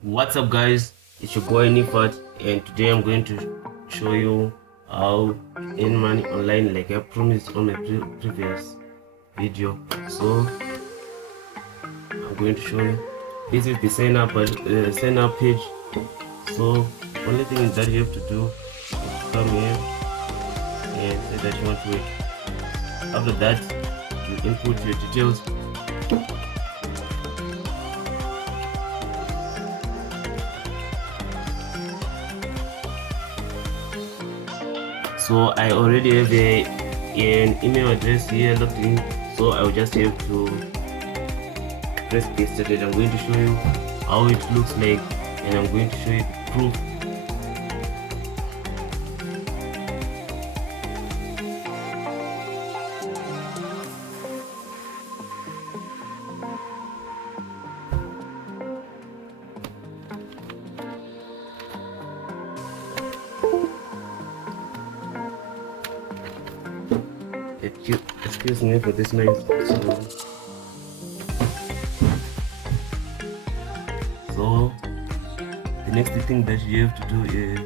What's up guys, it's your boy Nifat, and today I'm going to show you how to earn money online like I promised on my previous video. So I'm going to show you. This is the sign up page. So only thing that you have to do is to come here and say that you want to wait. After that, you input your details. So I already have an email address here logged in, so I will just have to press get started. I'm going to show you how it looks like, and I'm going to show you the proof. Excuse me for this noise. So the next thing that you have to do is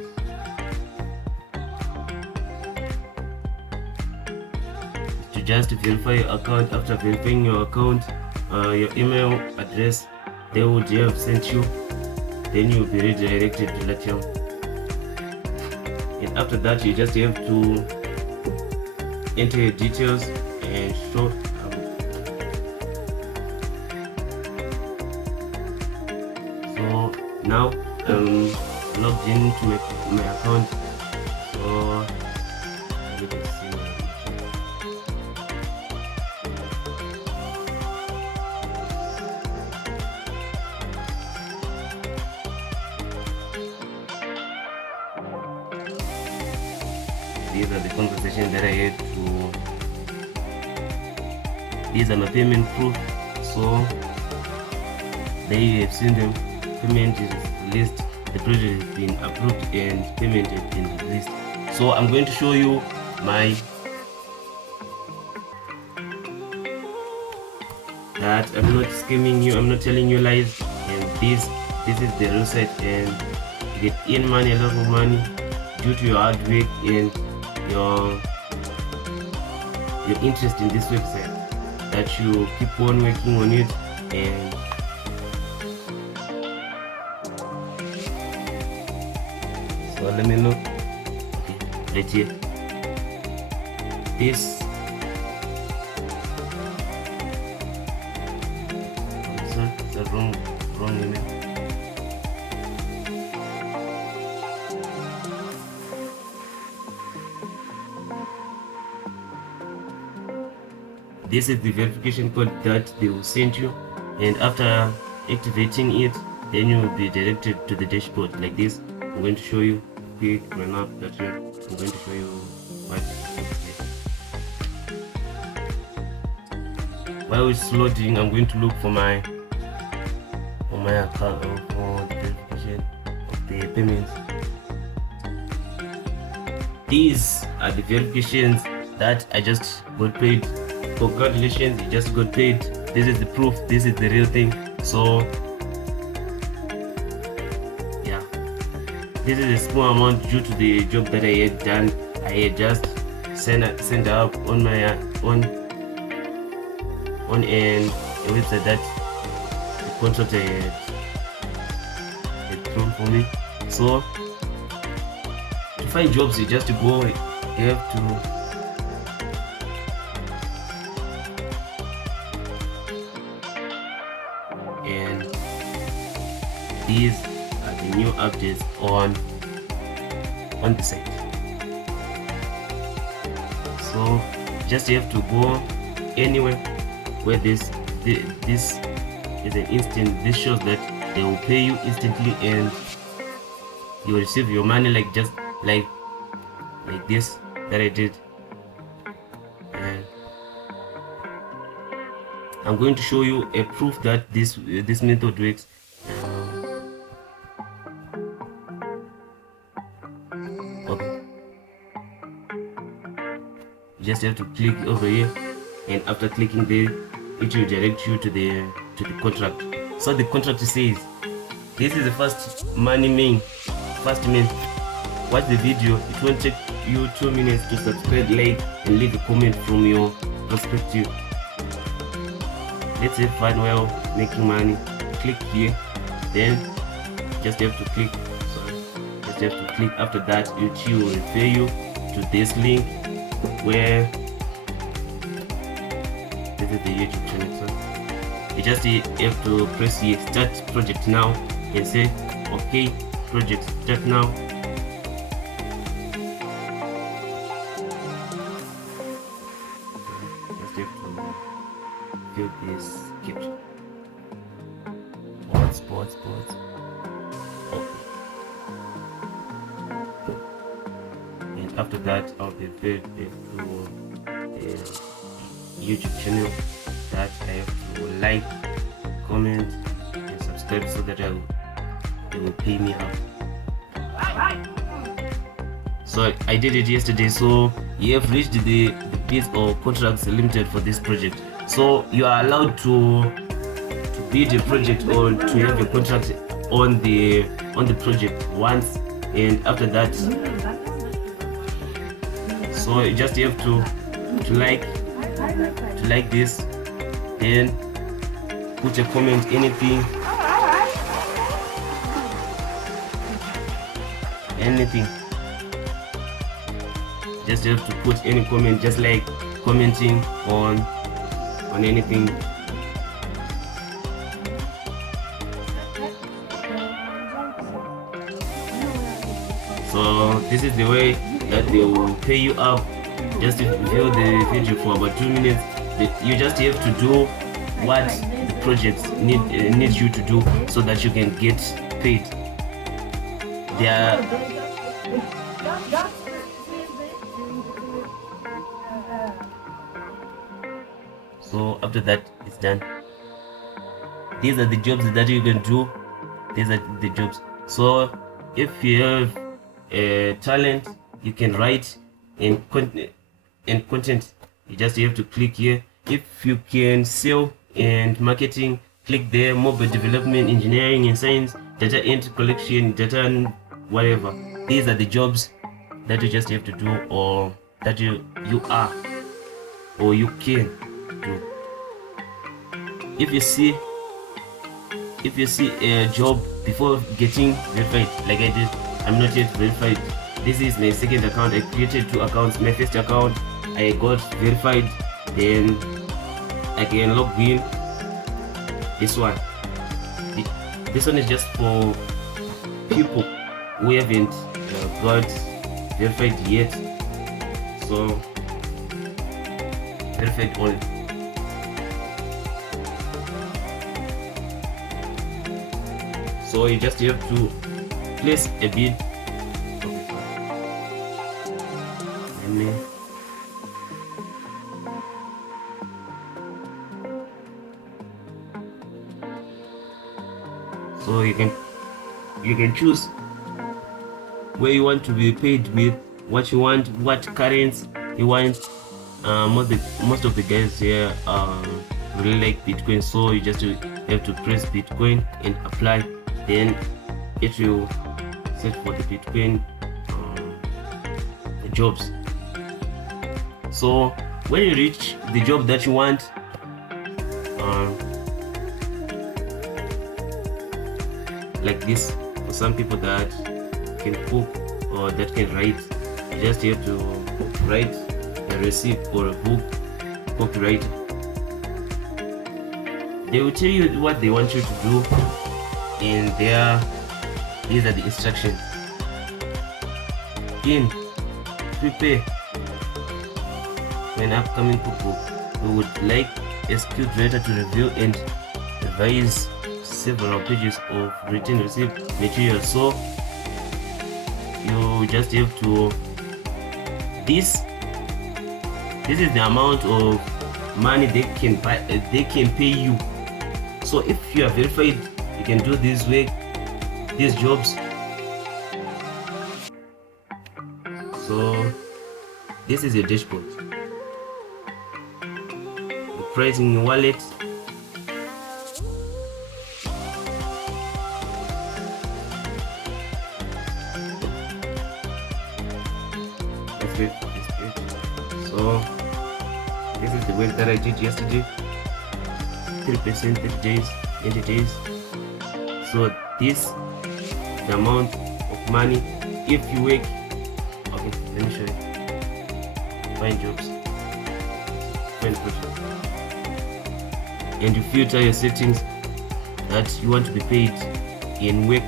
to just verify your account. After verifying your account, your email address they would have sent you, then you'll be redirected to Latium. And after that, you just have to enter your details and show. So now I'm logged into my account. So you can see these are the conversations that I had to. These are my payment proof. So there you have seen them. Payment is released. The project has been approved and payment has been released. So I'm going to show you my that I'm not scamming you. I'm not telling you lies. And this is the real site, and you get in money, a lot of money, due to your hard work and your interest in this website, that you keep on working on it. And so let me look. Okay, right here, this is the wrong email. This is the verification code that they will send you, and after activating it, then you will be directed to the dashboard like this. I'm going to show you quick run up that way. I'm going to show you what while it's loading. I'm going to look for my account for the verification of the payments. These are the verifications that I just got paid. Congratulations, you just got paid. This is the proof. This is the real thing. So yeah, this is a small amount due to the job that I had done. I had just sent up on my on a website that the contractor had thrown for me. So to find jobs, you just go. You have to and these are the new updates on the site. So just you have to go anywhere where this is an instant. This shows that they will pay you instantly, and you will receive your money like just like this that I did. And I'm going to show you a proof that this method works. Okay. You just have to click over here, and after clicking there, it will direct you to the contract. So the contract says This is the first main. Watch the video. It won't take you 2 minutes to subscribe, like, and leave a comment from your perspective. Let's say fun while making money. Click here, then just have to click. After that, it will refer you to this link where this is the YouTube channel. So you just have to press here, start project now, and say okay, project start now. Just have to fill this caption. Sports. Okay. And after that, I'll be very to the YouTube channel that I have to like, comment, and subscribe so that they will pay me up. So I did it yesterday. So you have reached the base or contracts limited for this project. So you are allowed to bid a project or to have a contract on the project once, and after that, so you just have to like this, then put a comment, anything. Just have to put any comment, just like commenting on anything. So this is the way that they will pay you up. Just to view the video for about 2 minutes. You just have to do what the project needs you to do so that you can get paid. So after that, it's done. These are the jobs that you can do. These are the jobs. So if you have a talent, you can write and content. You just have to click here. If you can sell and marketing, click there. Mobile development, engineering and science, data entry, collection, data and whatever. These are the jobs that you just have to do, or that you are or you can do. If you see a job before getting verified, like I did, I'm not yet verified. This is my second account. I created 2 accounts. My first account, I got verified, then I can log in. This one is just for people who haven't got verified yet. So verified only. So you just have to place a bid. So you can choose where you want to be paid with, what you want, what currency you want. Most of the guys here really like Bitcoin, so you just have to press Bitcoin and apply. Then it will set for the Bitcoin jobs. So when you reach the job that you want, like this, for some people that can cook or that can write, you just have to write a receipt or a book, copyright. They will tell you what they want you to do, and these are the instructions. Prepare for an upcoming cookbook. We would like a skilled writer to review and revise several pages of written receipt material. So you just have to, this is the amount of money they can pay you. So if you are verified, you can do this work, these jobs. So this is your dashboard. The price in your wallet. refresh this page. So this is the work that I did yesterday. 3%, 30 days, 20 days. So this the amount of money if you work. Okay, let me show you. Find jobs, find projects, and you filter your settings that you want to be paid in work.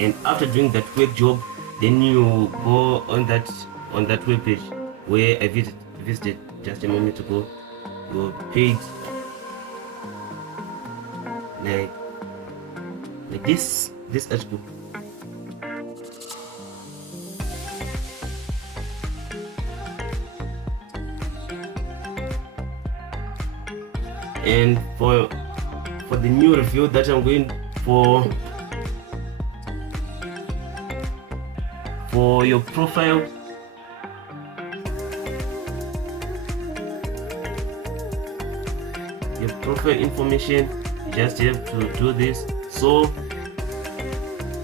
And after doing that work job, then you go on that web page where I visited just a moment ago. You're paid like this article. And for the new review that I'm going for your profile, information, you just have to do this. So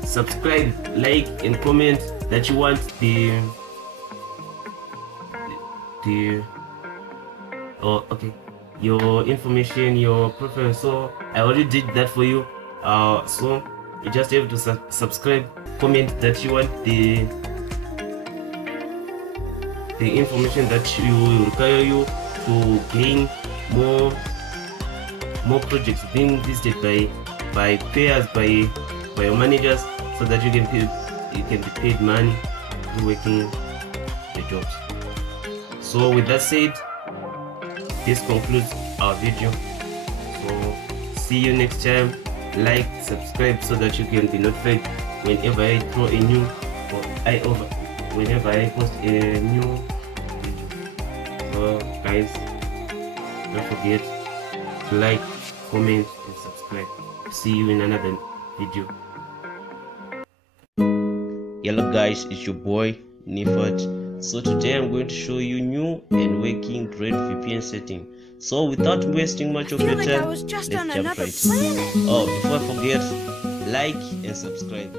subscribe, like, and comment that you want your information, your profile. So I already did that for you. So you just have to subscribe, comment that you want the information that will require you to gain more projects being visited by payers, by your managers, so that you can be paid money through working the jobs. So with that said, this concludes our video. So see you next time. Like, subscribe so that you can be notified whenever I throw a new whenever I post a new video. So guys, don't forget to like, comment, and subscribe. See you in another video. Hello guys, it's your boy Nifat. So today I'm going to show you new and working great VPN setting. So without wasting much of your time, let's jump right in. Oh, before I forget, like and subscribe.